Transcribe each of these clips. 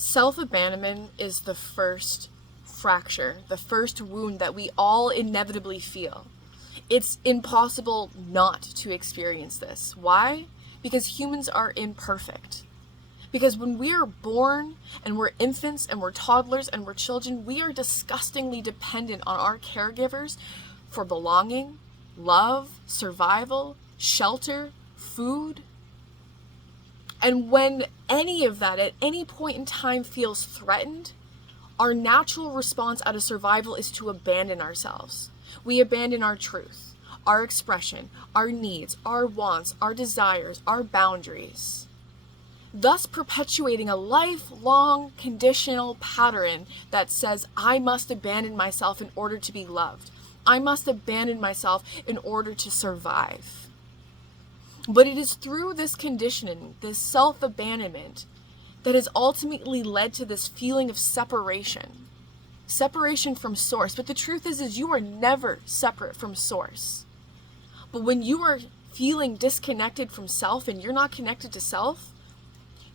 Self-abandonment is the first fracture, the first wound that we all inevitably feel. It's impossible not to experience this. Why? Because humans are imperfect. Because when we are born and we're infants and we're toddlers and we're children, we are disgustingly dependent on our caregivers for belonging, love, survival, shelter, food. And when any of that at any point in time feels threatened, our natural response out of survival is to abandon ourselves. We abandon our truth, our expression, our needs, our wants, our desires, our boundaries, thus perpetuating a lifelong conditional pattern that says, I must abandon myself in order to be loved. I must abandon myself in order to survive. But it is through this conditioning, this self-abandonment, that has ultimately led to this feeling of separation from source. But the truth is you are never separate from source. But when you are feeling disconnected from self and you're not connected to self,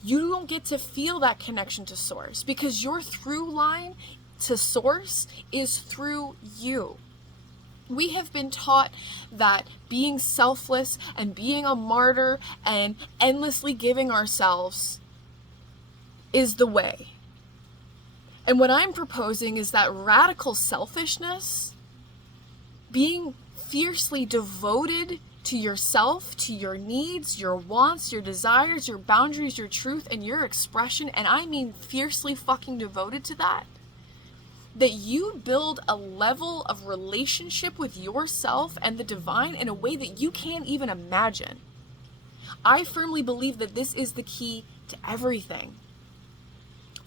you don't get to feel that connection to source, because your through line to source is through you. We have been taught that being selfless and being a martyr and endlessly giving ourselves is the way. And what I'm proposing is that radical selfishness, being fiercely devoted to yourself, to your needs, your wants, your desires, your boundaries, your truth, and your expression, and I mean fiercely fucking devoted to that you build a level of relationship with yourself and the divine in a way that you can't even imagine. I firmly believe that this is the key to everything.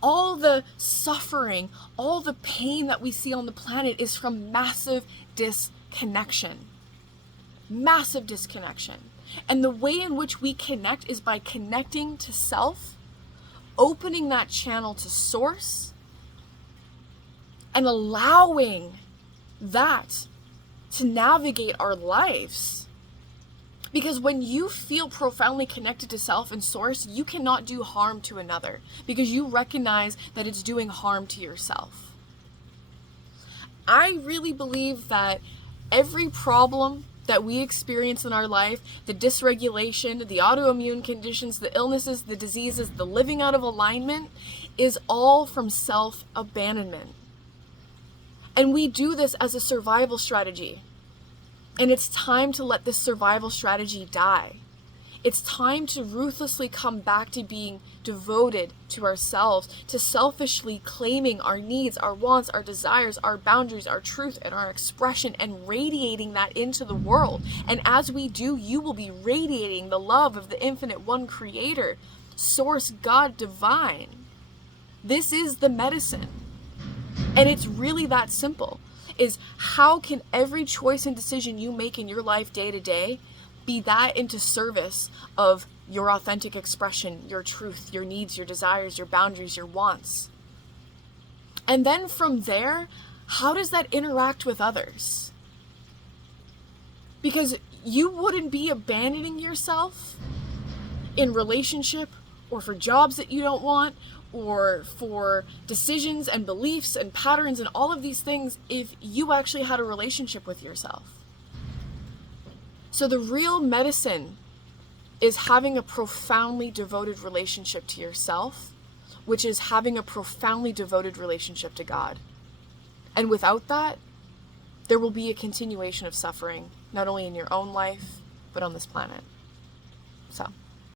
All the suffering, all the pain that we see on the planet is from massive disconnection. Massive disconnection. And the way in which we connect is by connecting to self, opening that channel to source, and allowing that to navigate our lives. Because when you feel profoundly connected to self and source, you cannot do harm to another, because you recognize that it's doing harm to yourself. I really believe that every problem that we experience in our life, the dysregulation, the autoimmune conditions, the illnesses, the diseases, the living out of alignment, is all from self-abandonment. And we do this as a survival strategy. And it's time to let this survival strategy die. It's time to ruthlessly come back to being devoted to ourselves, to selfishly claiming our needs, our wants, our desires, our boundaries, our truth, and our expression, and radiating that into the world. And as we do, you will be radiating the love of the infinite one creator, source, God, divine. This is the medicine. And it's really that simple, is how can every choice and decision you make in your life day to day be that into service of your authentic expression, your truth, your needs, your desires, your boundaries, your wants? And then from there, how does that interact with others? Because you wouldn't be abandoning yourself in relationship or for jobs that you don't want, or for decisions and beliefs and patterns and all of these things, if you actually had a relationship with yourself. So the real medicine is having a profoundly devoted relationship to yourself, which is having a profoundly devoted relationship to God. And without that, there will be a continuation of suffering, not only in your own life, but on this planet. So